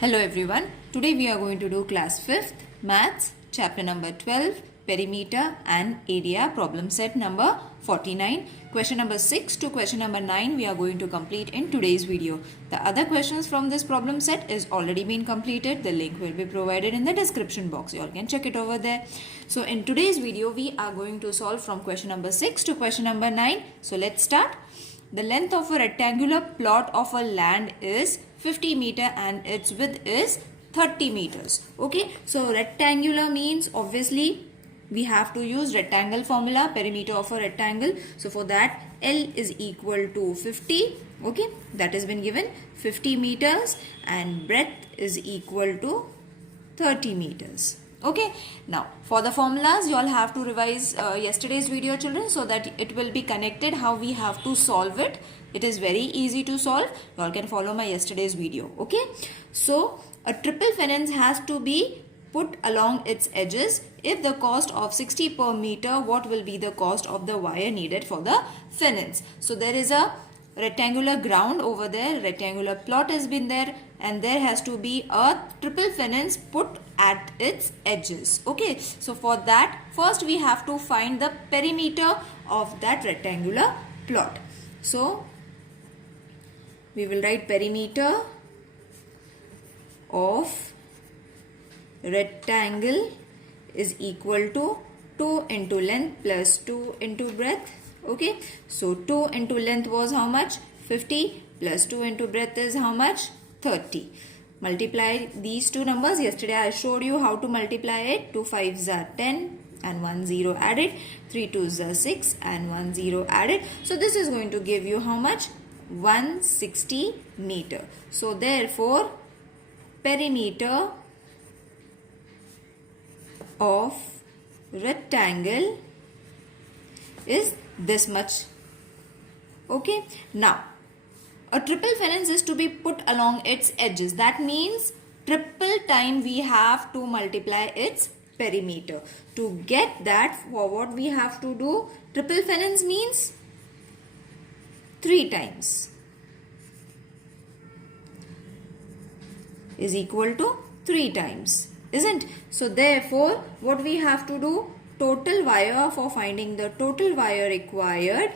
Hello everyone. Today we are going to do class 5th maths chapter number 12 perimeter and area problem set number 49. Question number 6 to question number 9 we are going to complete in today's video. The other questions from this problem set is already been completed. The link will be provided in the description box. You all can check it over there. So in today's video we are going to solve from question number 6 to question number 9. So let's start. The length of a rectangular plot of a land is 50 meter and its width is 30 meters. Okay, so rectangular means obviously we have to use rectangle formula, perimeter of a rectangle. So for that L is equal to 50. Okay, that has been given 50 meters and breadth is equal to 30 meters. Okay, now for the formulas you all have to revise yesterday's video, children, so that it will be connected how we have to solve it. It is very easy to solve. You all can follow my yesterday's video. Okay, so a triple fence has to be put along its edges. If the cost of 60 per meter, what will be the cost of the wire needed for the fence? So there is a rectangular ground over there, rectangular plot has been there, and there has to be a triple fence put at its edges. Okay, so for that first we have to find the perimeter of that rectangular plot. So we will write perimeter of rectangle is equal to 2 into length plus 2 into breadth. Okay, so 2 into length was how much? 50 plus 2 into breadth is how much? 30. Multiply these two numbers. Yesterday I showed you how to multiply it. 2 5s are 10 and 1 0 added. 3 2s are 6 and 1 0 added. So this is going to give you how much? 160 meter. So therefore perimeter of rectangle is this much. Okay, now a triple fence is to be put along its edges. That means triple time we have to multiply its perimeter. To get that, for what we have to do, triple fence means 3 times is equal to 3 times, isn't? So therefore what we have to do, total wire, for finding the total wire required,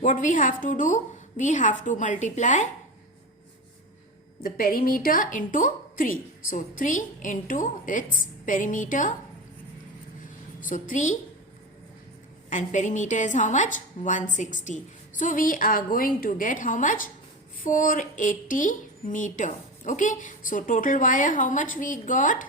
what we have to do, we have to multiply the perimeter into 3. So 3 into its perimeter. So 3 and perimeter is how much? 160. So we are going to get how much? 480 meter. Okay, so total wire how much we got?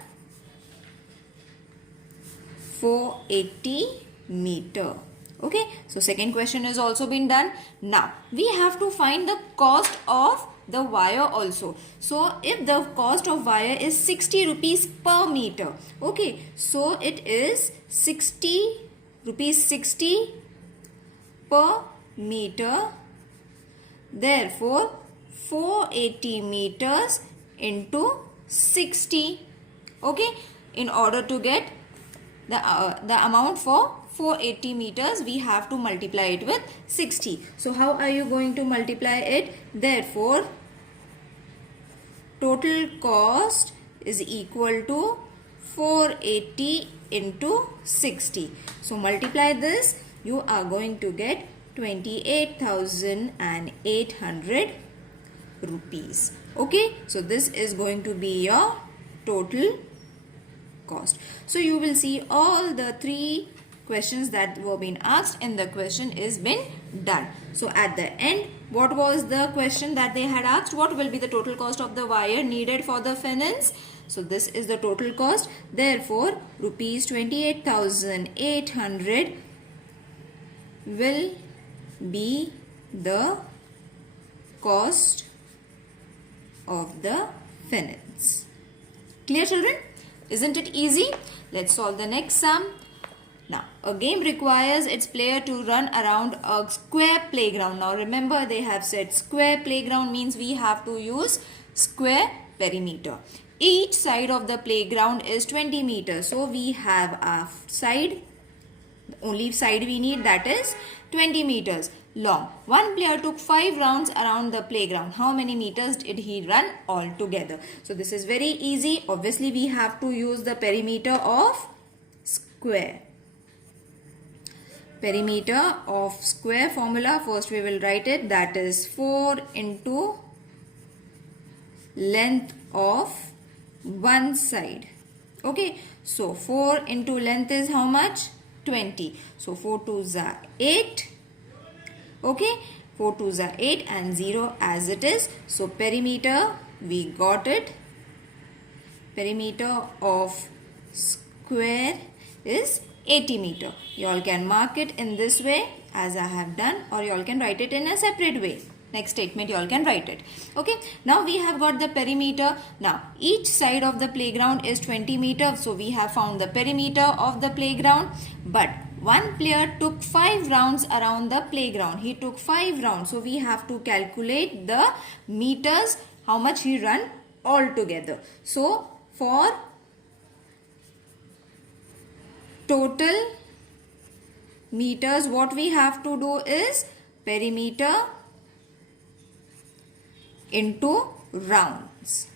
480 meter. Okay, so second question has also been done. Now we have to find the cost of the wire also. So if the cost of wire is 60 rupees per meter, okay, so it is 60 rupees 60 per meter. Therefore 480 meters into 60. Okay, in order to get the amount for 480 meters, we have to multiply it with 60. So how are you going to multiply it? Therefore total cost is equal to 480 into 60. So multiply this, you are going to get 28,800 rupees. Okay, so this is going to be your total cost. So you will see all the 3 questions that were being asked and the question is been done. So at the end, what was the question that they had asked? What will be the total cost of the wire needed for the fence? So this is the total cost. Therefore rupees 28,800 will be the cost of the fence. Clear, children? Isn't it easy? Let's solve the next sum. Now, a game requires its player to run around a square playground. Now, remember they have said square playground means we have to use square perimeter. Each side of the playground is 20 meters. So, we have our side, the only side we need, that is 20 meters. long. One player took 5 rounds around the playground. How many meters did he run altogether? So this is very easy. Obviously, we have to use the perimeter of square. Perimeter of square formula, first we will write it, that is 4 into length of one side. Okay, so 4 into length is how much? 20. So 4 2s are 8. Okay, 4 2s are 8 and 0 as it is. So perimeter, we got it. Perimeter of square is 80 meter. You all can mark it in this way as I have done, or you all can write it in a separate way. Next statement you all can write it. Okay, now we have got the perimeter. Now each side of the playground is 20 meters. So we have found the perimeter of the playground. But one player took 5 rounds around the playground. He took 5 rounds. So we have to calculate the meters, how much he ran altogether. So for total meters, what we have to do is perimeter into rounds.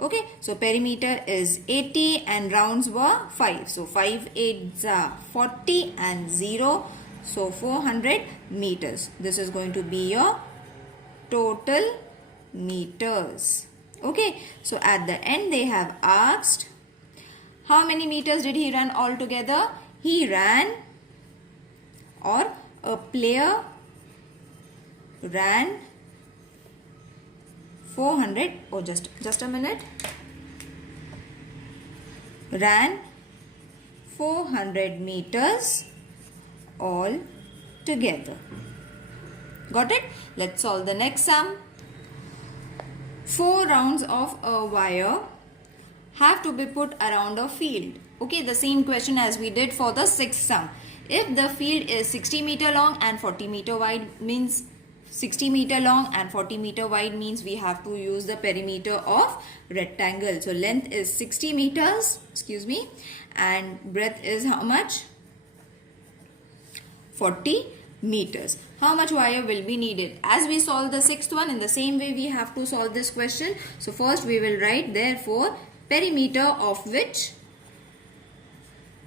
Okay, so perimeter is 80 and rounds were 5. So 5 8s are 40 and 0. So 400 meters. This is going to be your total meters. Okay, so at the end they have asked, how many meters did he run altogether? He ran, or a player ran 400, just a minute, ran 400 meters all together. Got it? Let's solve the next sum. 4 rounds of a wire have to be put around a field. Okay, the same question as we did for the sixth sum. If the field is 60 meter long and 40 meter wide, means 60 meter long and 40 meter wide means we have to use the perimeter of rectangle. So length is 60 meters, and breadth is how much? 40 meters. How much wire will be needed? As we solve the sixth one, in the same way we have to solve this question. So first we will write, therefore, perimeter of which?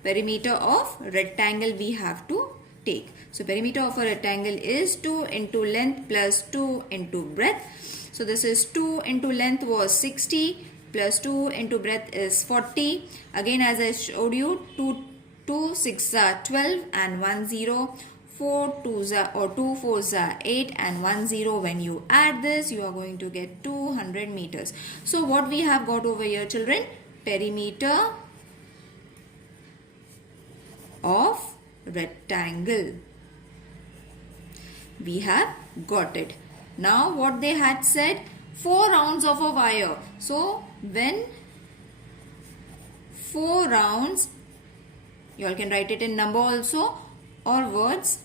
Perimeter of rectangle we have to take. So perimeter of a rectangle is 2 into length plus 2 into breadth. So this is 2 into length was 60 plus 2 into breadth is 40. Again, as I showed you, 2 6 are 12 and 1 0. 4 2s are, or 2 4s are 8 and 1 0. When you add this, you are going to get 200 meters. So what we have got over here, children? Perimeter of rectangle. We have got it. Now what they had said, 4 rounds of a wire. So when 4 rounds, you all can write it in number also or words,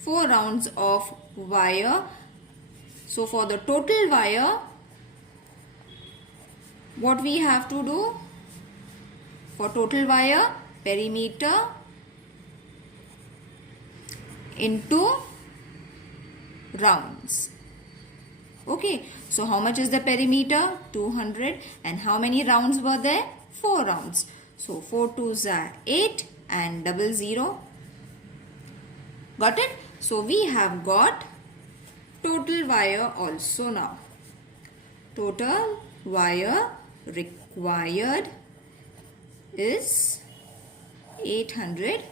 4 rounds of wire. So for the total wire, what we have to do? For total wire, perimeter into rounds. Okay, so how much is the perimeter? 200. And how many rounds were there? 4 rounds. So 4 2s are 8 and 00. Got it? So we have got total wire also now. Total wire required is 800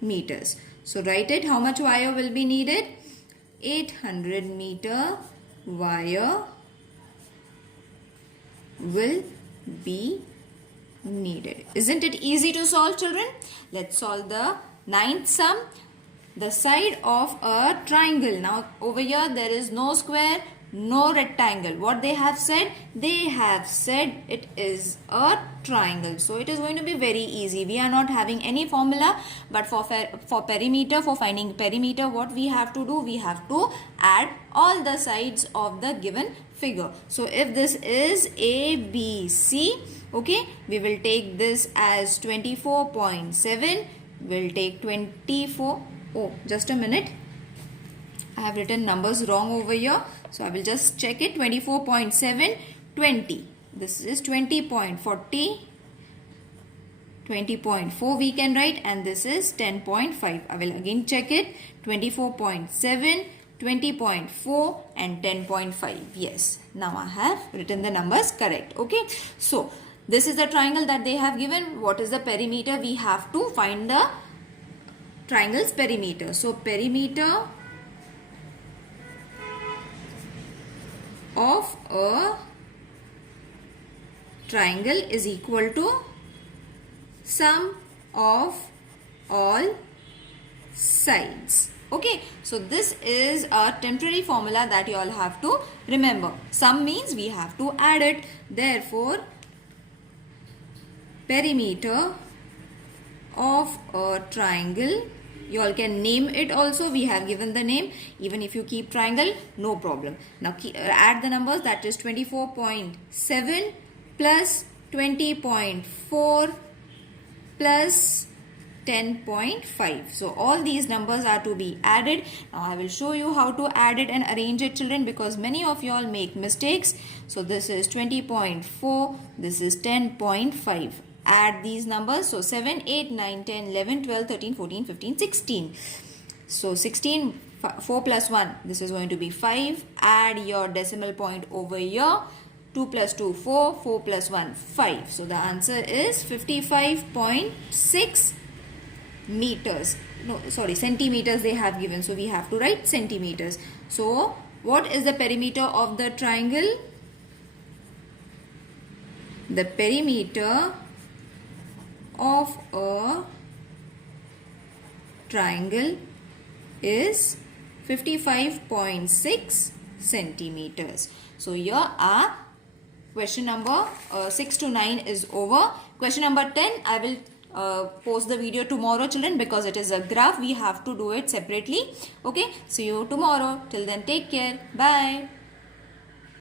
meters. So write it, how much wire will be needed? 800 meter wire will be needed. Isn't it easy to solve, children? Let's solve the ninth sum. The side of a triangle. Now over here there is no square, no rectangle. What they have said? They have said it is a triangle. So it is going to be very easy. We are not having any formula, but for perimeter, for finding perimeter, what we have to do? We have to add all the sides of the given figure. So if this is ABC, okay, we will take this as 24.7. We'll take 24. Oh, just a minute. I have written numbers wrong over here. So I will just check it. 24.7, 20. This is 20.40. 20.4 we can write, and this is 10.5. I will again check it. 24.7, 20.4 and 10.5. Yes, now I have written the numbers correct. Okay, so this is the triangle that they have given. What is the perimeter? We have to find the triangle's perimeter. So perimeter of a triangle is equal to sum of all sides. Okay, so this is a temporary formula that you all have to remember. Sum means we have to add it. Therefore, perimeter of a triangle, you all can name it also. We have given the name. Even if you keep triangle, no problem. Now add the numbers, that is 24.7 plus 20.4 plus 10.5. So all these numbers are to be added. Now I will show you how to add it and arrange it, children, because many of you all make mistakes. So this is 20.4, this is 10.5. Add these numbers. So 7, 8, 9, 10, 11, 12, 13, 14, 15, 16. So 16, 4 plus 1, this is going to be 5. Add your decimal point over here. 2 plus 2, 4, 4 plus 1, 5. So the answer is 55.6 meters. No, sorry, centimeters they have given. So we have to write centimeters. So what is the perimeter of the triangle? The perimeter of a triangle is 55.6 centimeters. So here are question number 6 to 9 is over. Question number 10, I will post the video tomorrow, children, because it is a graph. We have to do it separately. Okay, see you tomorrow. Till then, take care. Bye.